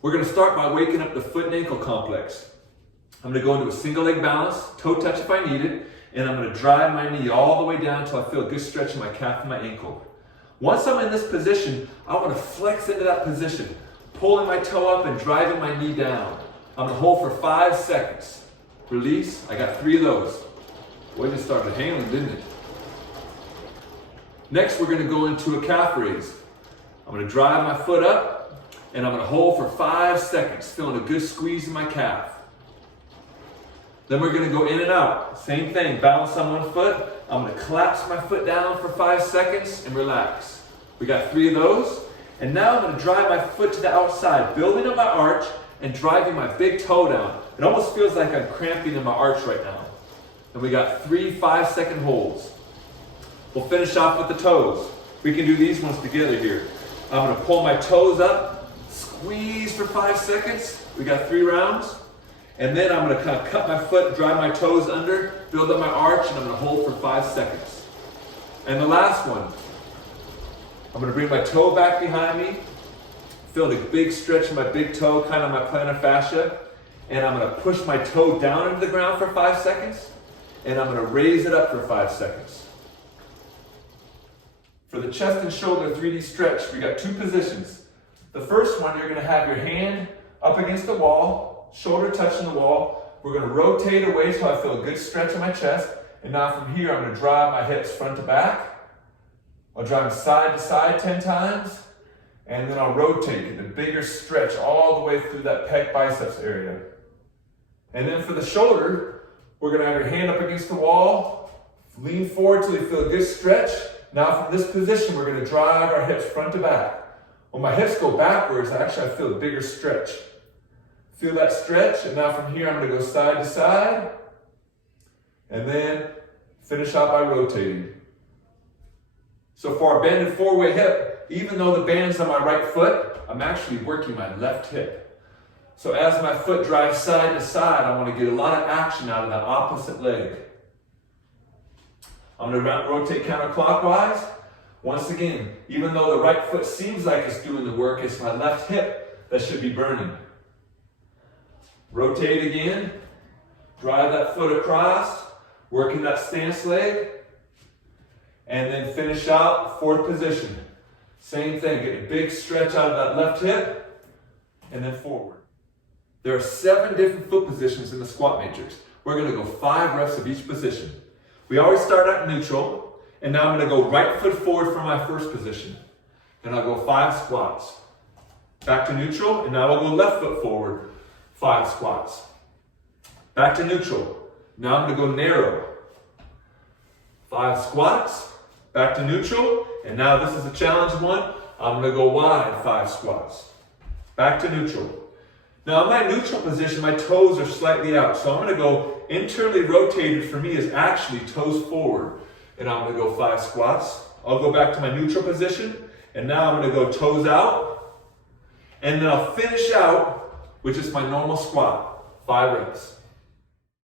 We're going to start by waking up the foot and ankle complex. I'm going to go into a single leg balance, toe touch if I need it, and I'm going to drive my knee all the way down until I feel a good stretch in my calf and my ankle. Once I'm in this position, I want to flex into that position, pulling my toe up and driving my knee down. I'm going to hold for 5 seconds. Release. I got 3 of those. Boy, just started handling, didn't it? Next, we're going to go into a calf raise. I'm going to drive my foot up, and I'm going to hold for 5 seconds, feeling a good squeeze in my calf. Then we're going to go in and out. Same thing, balance on one foot. I'm going to collapse my foot down for 5 seconds and relax. We got 3 of those. And now I'm going to drive my foot to the outside, building up my arch and driving my big toe down. It almost feels like I'm cramping in my arch right now. And we got 3 5-second holds. We'll finish off with the toes. We can do these ones together here. I'm going to pull my toes up, squeeze for 5 seconds. We got 3 rounds. And then I'm going to kind of cut my foot, drive my toes under, build up my arch, and I'm going to hold for 5 seconds. And the last one, I'm going to bring my toe back behind me, feel the big stretch in my big toe, kind of my plantar fascia, and I'm going to push my toe down into the ground for 5 seconds, and I'm going to raise it up for 5 seconds. For the chest and shoulder 3D stretch, we got 2 positions. The first one, you're going to have your hand up against the wall, shoulder touching the wall. We're going to rotate away so I feel a good stretch in my chest. And now from here, I'm going to drive my hips front to back. I'll drive them side to side 10 times. And then I'll rotate, get the bigger stretch all the way through that pec biceps area. And then for the shoulder, we're going to have your hand up against the wall. Lean forward till you feel a good stretch. Now from this position, we're going to drive our hips front to back. When my hips go backwards, I feel a bigger stretch. Feel that stretch, and now from here I'm going to go side to side, and then finish out by rotating. So for our bended four-way hip, even though the band's on my right foot, I'm actually working my left hip. So as my foot drives side to side, I want to get a lot of action out of that opposite leg. I'm going to rotate counterclockwise. Once again, even though the right foot seems like it's doing the work, it's my left hip that should be burning. Rotate again, drive that foot across, working that stance leg, and then finish out 4th position. Same thing, get a big stretch out of that left hip, and then forward. There are 7 different foot positions in the squat matrix. We're going to go 5 reps of each position. We always start at neutral, and now I'm going to go right foot forward for my first position. And I'll go 5 squats. Back to neutral, and now I'll go left foot forward. 5 squats. Back to neutral. Now I'm going to go narrow. 5 squats. Back to neutral. And now this is a challenge one. I'm going to go wide 5 squats. Back to neutral. Now in my neutral position, my toes are slightly out. So I'm going to go internally rotated for me is actually toes forward. And I'm going to go 5 squats. I'll go back to my neutral position. And now I'm going to go toes out. And then I'll finish out which is my normal squat, 5 reps.